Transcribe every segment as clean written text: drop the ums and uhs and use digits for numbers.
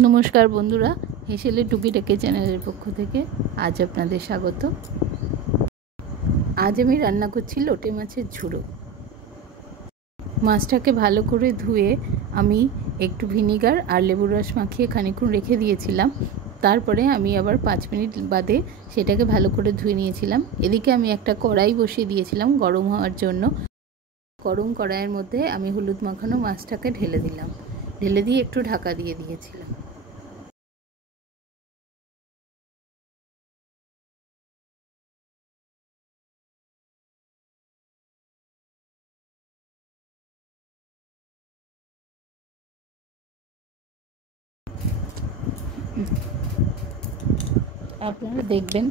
नमस्कार बंधुरा हेसेले टुकिटाकी चैनल पक्ष थेके आज आपनादेर स्वागत। आज आमी रान्ना करछि लोटे माछेर झुड़ो। माछटाके भालो करे धुए आमी एकटु भिनेगार और लेबुर रस माखिए खानिकक्षण रेखे दिएछिलाम। तारपरे आमी आबार 5 मिनिट बादे सेटाके भालो करे धुए निएछिलाम। एदिके आमी एकटा कड़ाई बसिए दिएछिलाम गरम हওয়ার জন্য। गरम कड़ाइয়ের मধ্যে आमी हलुद माखानो माछटाके ढेले दिलाम। ढेले दिए एकटु ढाका दिए दिएछिलाम। আপনারা দেখবেন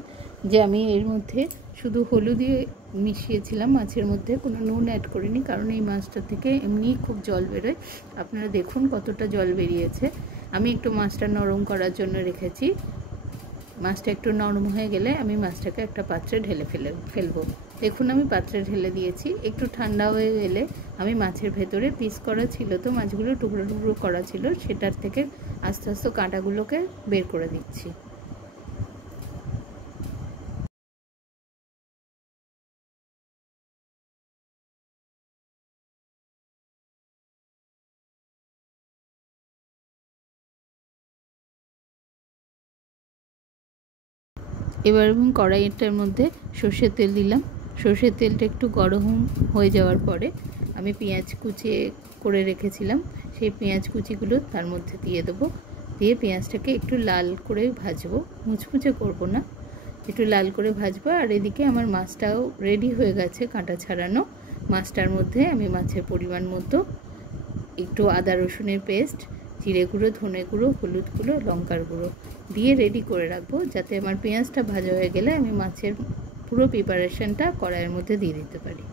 যে আমি এর মধ্যে শুধু হলুদ দিয়ে মিশিয়েছিলাম, মাছের মধ্যে কোনো নুন অ্যাড করিনি, কারণ এই মাছটা থেকে এমনি খুব জল বেরোয়। আপনারা দেখুন কতটা জল বেরিয়েছে। আমি একটু মাছটা নরম করার জন্য রেখেছি। মাছটা একটু নরম হয়ে গেলে আমি মাছটাকে একটা পাত্রে ঢেলে ফেলবো। দেখুন আমি পাত্রে ঢেলে দিয়েছি। একটু ঠান্ডা হয়ে গেলে আমি মাছের ভেতরে পিস করা ছিল, তো মাছগুলো টুকরো টুকরো করা ছিল, সেটার থেকে আস্তে আস্তে কাঁটাগুলোকে বের করে দিচ্ছি। এবার আমি কড়াইটার মধ্যে সর্ষের তেল দিলাম। সর্ষের তেলটা একটু গরম হয়ে যাওয়ার পরে আমি পেঁয়াজ কুচিয়ে করে রেখেছিলাম, সেই পেঁয়াজ কুচিগুলো তার মধ্যে দিয়ে দেবো। দিয়ে পেঁয়াজটাকে একটু লাল করে ভাজবো, মুচমুচে করব না, একটু লাল করে ভাজবো। আর এদিকে আমার মাছটাও রেডি হয়ে গেছে কাঁটা ছাড়ানো। মাছটার মধ্যে আমি মাছের পরিমাণ মতো একটু আদা রসুনের পেস্ট, জিরে গুঁড়ো, ধনে গুঁড়ো, হলুদ গুঁড়ো, লঙ্কার গুঁড়ো দিয়ে রেডি করে রাখবো, যাতে আমার পেঁয়াজটা ভাজা হয়ে গেলে আমি মাছের পুরো প্রিপারেশনটা কড়াইয়ের মধ্যে দিয়ে দিতে পারি।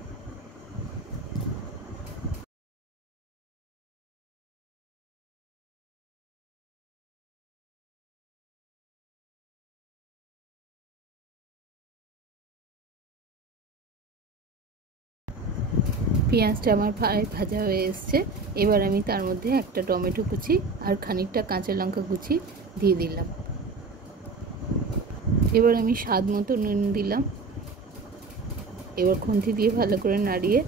পেঁয়াজটা আমার ভাজা হয়ে এসছে। এবার আমি তার মধ্যে একটা টমেটো কুচি আর খানিকটা কাঁচা লঙ্কা কুচি দিয়ে দিলাম। এবার আমি স্বাদ মতো নুন দিলাম। এবার খুন্তি দিয়ে ভালো করে নাড়িয়ে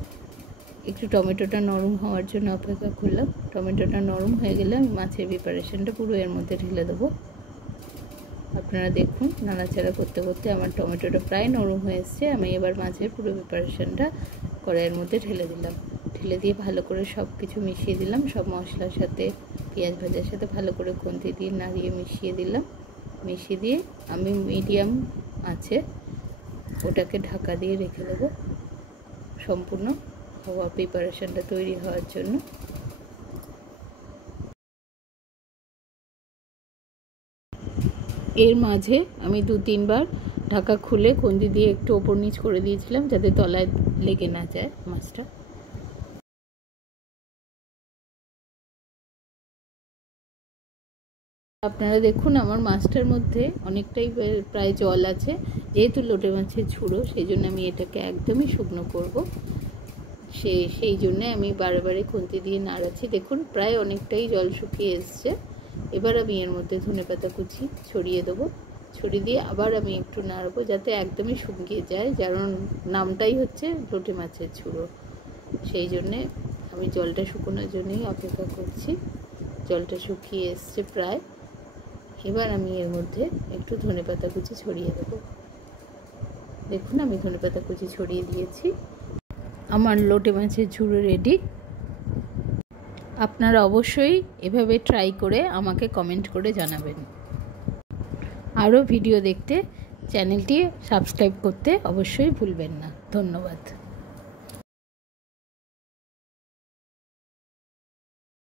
একটু টমেটোটা নরম হওয়ার জন্য অপেক্ষা করলাম। টমেটোটা নরম হয়ে গেলে আমি মাছের প্রিপারেশনটা পুরো এর মধ্যে ঢেলে দেবো। আপনারা দেখুন নাড়াচাড়া করতে করতে আমার টমেটোটা প্রায় নরম হয়ে এসছে। আমি এবার মাছের পুরো প্রিপারেশনটা কড়াইয়ের মধ্যে ঢেলে দিলাম। ঢেলে দিয়ে ভালো করে সব কিছু মিশিয়ে দিলাম। সব মশলার সাথে পেঁয়াজ ভাজার সাথে ভালো করে খুন্তি দিয়ে নাড়িয়ে মিশিয়ে দিলাম। মিশিয়ে দিয়ে আমি মিডিয়াম আছে ওটাকে ঢাকা দিয়ে রেখে দেবো সম্পূর্ণ হওয়া প্রিপারেশনটা তৈরি হওয়ার জন্য। এর মাঝে আমি 2-3 বার ঢাকা খুলে খুন্তি দিয়ে একটু ওপর নিচ করে দিয়েছিলাম, যাতে তলায় লেগে না যায় মাছটা। আপনারা দেখুন আমার মাছটার মধ্যে অনেকটাই প্রায় জল আছে। যেহেতু লোটে মাছের ঝুড়ো, সেই জন্য আমি এটাকে একদমই শুকনো করব। সেই জন্যে আমি বারে বারে খুন্তি দিয়ে নাড়াচ্ছি। দেখুন প্রায় অনেকটাই জল শুকিয়ে এসছে। এবার আমি এর মধ্যে ধনেপাতা কুচি ছড়িয়ে দেবো। ছড়িয়ে দিয়ে আবার আমি একটু নাড়বো, যাতে একদমই শুকিয়ে যায়, কারণ নামটাই হচ্ছে লোটে মাছের ঝুড়ো। সেই জন্যে আমি জলটা শুকোনোর জন্যই অপেক্ষা করছি। জলটা শুকিয়ে এসছে প্রায়। এবার আমি এর মধ্যে একটু ধনেপাতা কুচি ছড়িয়ে দেবো। দেখুন আমি ধনেপাতা কুচি ছড়িয়ে দিয়েছি। আমার লোটে মাছের ঝুড়ো রেডি। আপনারা অবশ্যই এভাবে ট্রাই করে আমাকে কমেন্ট করে জানাবেন। আরও ভিডিও দেখতে চ্যানেলটি সাবস্ক্রাইব করতে অবশ্যই ভুলবেন না। ধন্যবাদ।